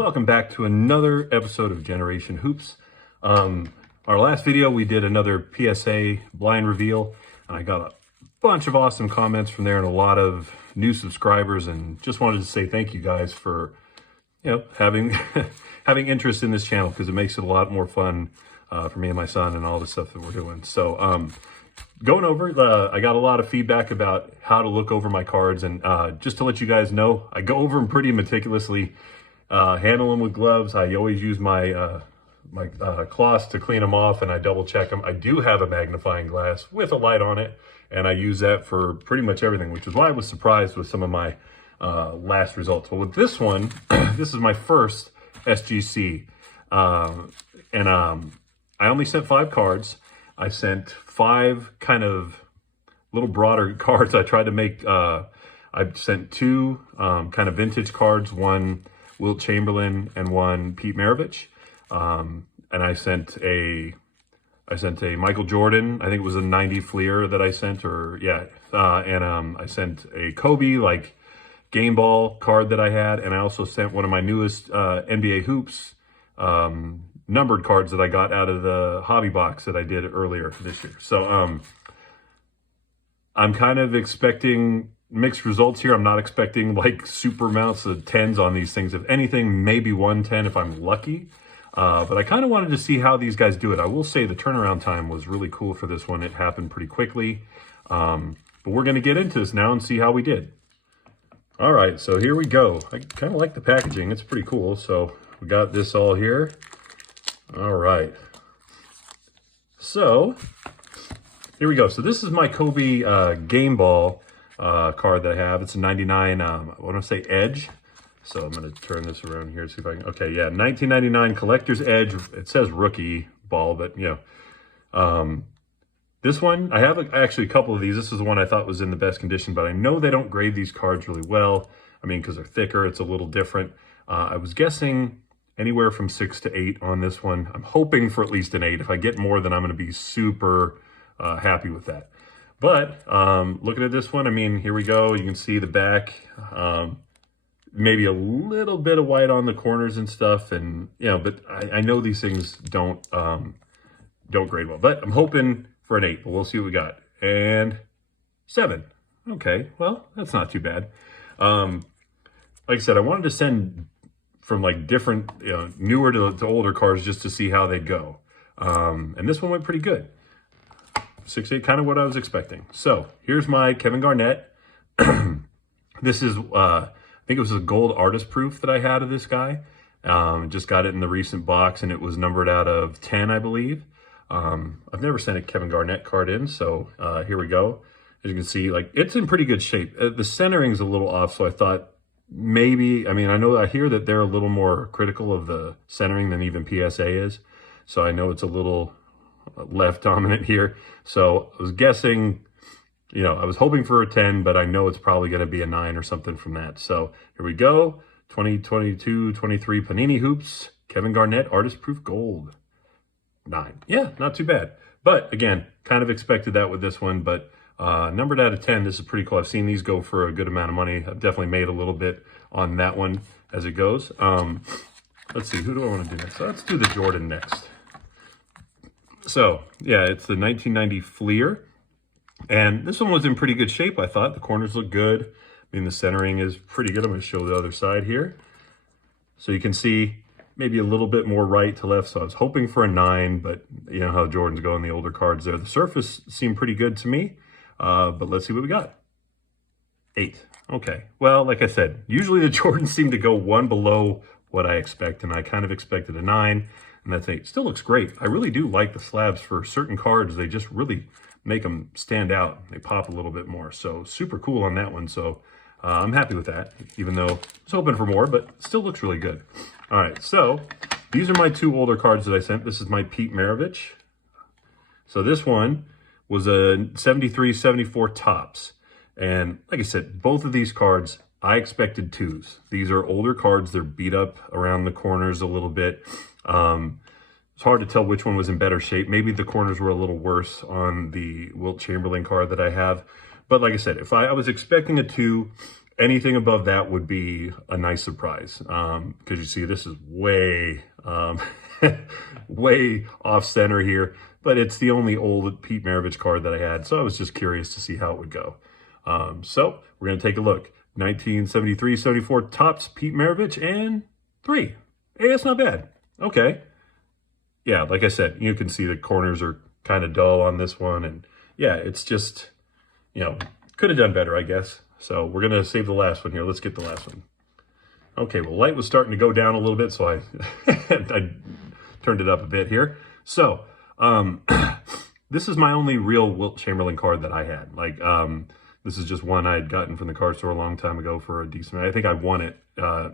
Welcome back to another episode of Generation Hoops. Our last video, we did another PSA blind reveal, and I got a bunch of awesome comments from there and a lot of new subscribers, and just wanted to say thank you guys for, having having interest in this channel, because it makes it a lot more fun for me and my son and all the stuff that we're doing. So going over, I got a lot of feedback about how to look over my cards, and just to let you guys know, I go over them pretty meticulously. Handle them with gloves. I always use my cloths to clean them off, and I double check them. I do have a magnifying glass with a light on it, and I use that for pretty much everything, which is why I was surprised with some of my last results. Well, with this one, this is my first SGC, and I only sent 5 cards. I sent 5 kind of little broader cards. I tried to make, I sent 2 kind of vintage cards, one Wilt Chamberlain and one Pete Maravich. And I sent a Michael Jordan, I think it was a 90 Fleer that I sent, I sent a Kobe, like, game ball card that I had, and I also sent one of my newest NBA Hoops numbered cards that I got out of the hobby box that I did earlier this year. So I'm kind of expecting mixed results here. I'm not expecting like super amounts of 10s on these things. If anything, maybe 110 if I'm lucky. But I kind of wanted to see how these guys do it. I will say the turnaround time was really cool for this one. It happened pretty quickly. But we're going to get into this now and see how we did. All right, so here we go. I kind of like the packaging. It's pretty cool. So we got this all here. All right. So here we go. So this is my Kobe game ball card that I have. It's a 99, I want to say Edge. So I'm going to turn this around here, see if I can, okay, yeah, 1999 Collector's Edge. It says rookie ball, but, this one, I have actually a couple of these. This is the one I thought was in the best condition, but I know they don't grade these cards really well. I mean, because they're thicker, it's a little different. I was guessing anywhere from 6 to 8 on this one. I'm hoping for at least an 8. If I get more, then I'm going to be super happy with that. But looking at this one, I mean, here we go. You can see the back, maybe a little bit of white on the corners and stuff, and but I know these things don't grade well. But I'm hoping for an 8. But we'll see what we got. And 7. Okay, well, that's not too bad. Like I said, I wanted to send from like different, newer to older cards just to see how they go. And this one went pretty good. 6-8, kind of what I was expecting. So here's my Kevin Garnett. This is, I think it was a gold artist proof that I had of this guy. Just got it in the recent box, and it was numbered out of 10, I believe. I've never sent a Kevin Garnett card in, so here we go. As you can see, like, it's in pretty good shape. The centering's a little off, so I thought maybe, I hear that they're a little more critical of the centering than even PSA is. So I know it's a little left dominant here. So I was guessing, I was hoping for a 10, but I know it's probably going to be a 9 or something from that. So here we go. 2022-23 Panini Hoops, Kevin Garnett, Artist Proof Gold. 9. Yeah, not too bad. But again, kind of expected that with this one, but numbered out of 10, this is pretty cool. I've seen these go for a good amount of money. I've definitely made a little bit on that one as it goes. Let's see, who do I want to do next? So let's do the Jordan next. So, yeah, it's the 1990 Fleer. And this one was in pretty good shape, I thought. The corners look good. I mean, the centering is pretty good. I'm going to show the other side here. So you can see maybe a little bit more right to left. So I was hoping for a 9, but you know how Jordans go in the older cards there. The surface seemed pretty good to me. But let's see what we got. 8. Okay. Well, like I said, usually the Jordans seem to go one below what I expect, and I kind of expected a 9. And that's 8. Still looks great. I really do like the slabs for certain cards. They just really make them stand out. They pop a little bit more. So super cool on that one. So I'm happy with that, even though I was hoping for more, but still looks really good. All right, so these are my 2 older cards that I sent. This is my Pete Maravich. So this one was a 73-74 Topps. And like I said, both of these cards, I expected 2s. These are older cards. They're beat up around the corners a little bit. It's hard to tell which one was in better shape. Maybe the corners were a little worse on the Wilt Chamberlain card that I have. But like I said, if I was expecting a 2, anything above that would be a nice surprise. Because you see, this is way, way off center here, but it's the only old Pete Maravich card that I had. So I was just curious to see how it would go. So we're going to take a look. 1973-74 Topps Pete Maravich and 3. Hey, that's not bad. Okay. Yeah, like I said, you can see the corners are kind of dull on this one. And yeah, it's just, you know, could have done better, I guess. So we're going to save the last one here. Let's get the last one. Okay, well, light was starting to go down a little bit, so I, I turned it up a bit here. So this is my only real Wilt Chamberlain card that I had. Like, this is just one I had gotten from the card store a long time ago for a decent, I think I won it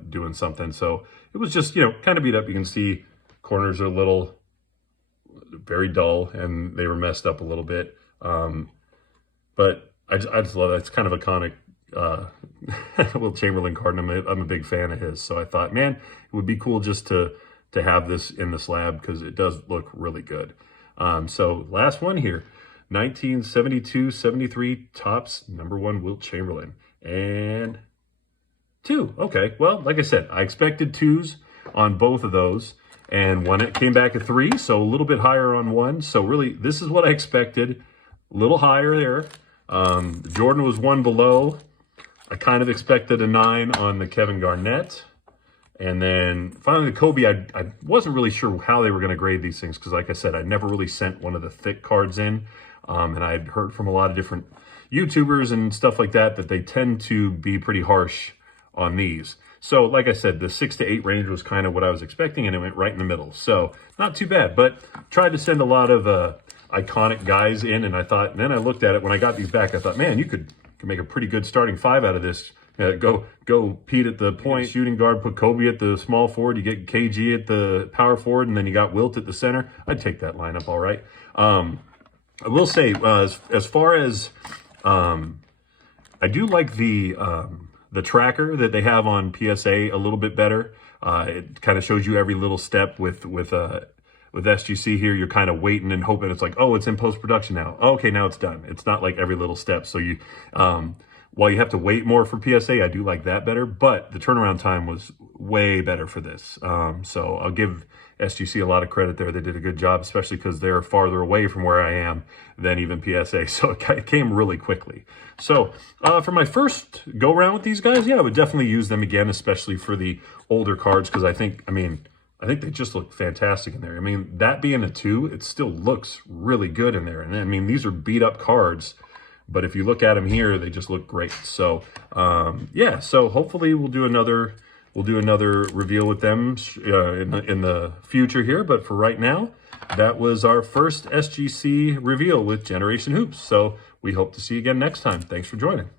doing something. So it was just, you know, kind of beat up. You can see corners are a little, very dull, and they were messed up a little bit. But I just love it. It's kind of iconic Wilt Chamberlain card, and I'm a big fan of his. So I thought, man, it would be cool just to have this in the slab because it does look really good. So last one here, 1972-73 Topps #1 Wilt Chamberlain. And 2. Okay, well, like I said, I expected 2s on both of those. And one, it came back at 3, so a little bit higher on 1. So really, this is what I expected. A little higher there. Jordan was 1 below. I kind of expected a 9 on the Kevin Garnett. And then finally the Kobe, I wasn't really sure how they were going to grade these things because, like I said, I never really sent one of the thick cards in. And I had heard from a lot of different YouTubers and stuff like that they tend to be pretty harsh on these. So, like I said, the 6 to 8 range was kind of what I was expecting, and it went right in the middle. So, not too bad, but tried to send a lot of iconic guys in, and I thought, and then I looked at it when I got these back, I thought, man, you could make a pretty good starting 5 out of this. Go Pete at the point, shooting guard, put Kobe at the small forward, you get KG at the power forward, and then you got Wilt at the center. I'd take that lineup all right. I will say, as far as, I do like the tracker that they have on PSA a little bit better. It kind of shows you every little step with SGC here. You're kind of waiting and hoping it's like, oh, it's in post-production now. Oh, okay, now it's done. It's not like every little step. So you, while you have to wait more for PSA, I do like that better, but the turnaround time was way better for this. So I'll give SGC a lot of credit there. They did a good job, especially because they're farther away from where I am than even PSA. So it came really quickly. So for my first go around with these guys, yeah, I would definitely use them again, especially for the older cards, because I think they just look fantastic in there. I mean, that being a 2, it still looks really good in there. And I mean, these are beat up cards, but if you look at them here, they just look great. So yeah, so hopefully we'll do another reveal with them in the future here. But for right now, that was our first SGC reveal with Generation Hoops. So we hope to see you again next time. Thanks for joining.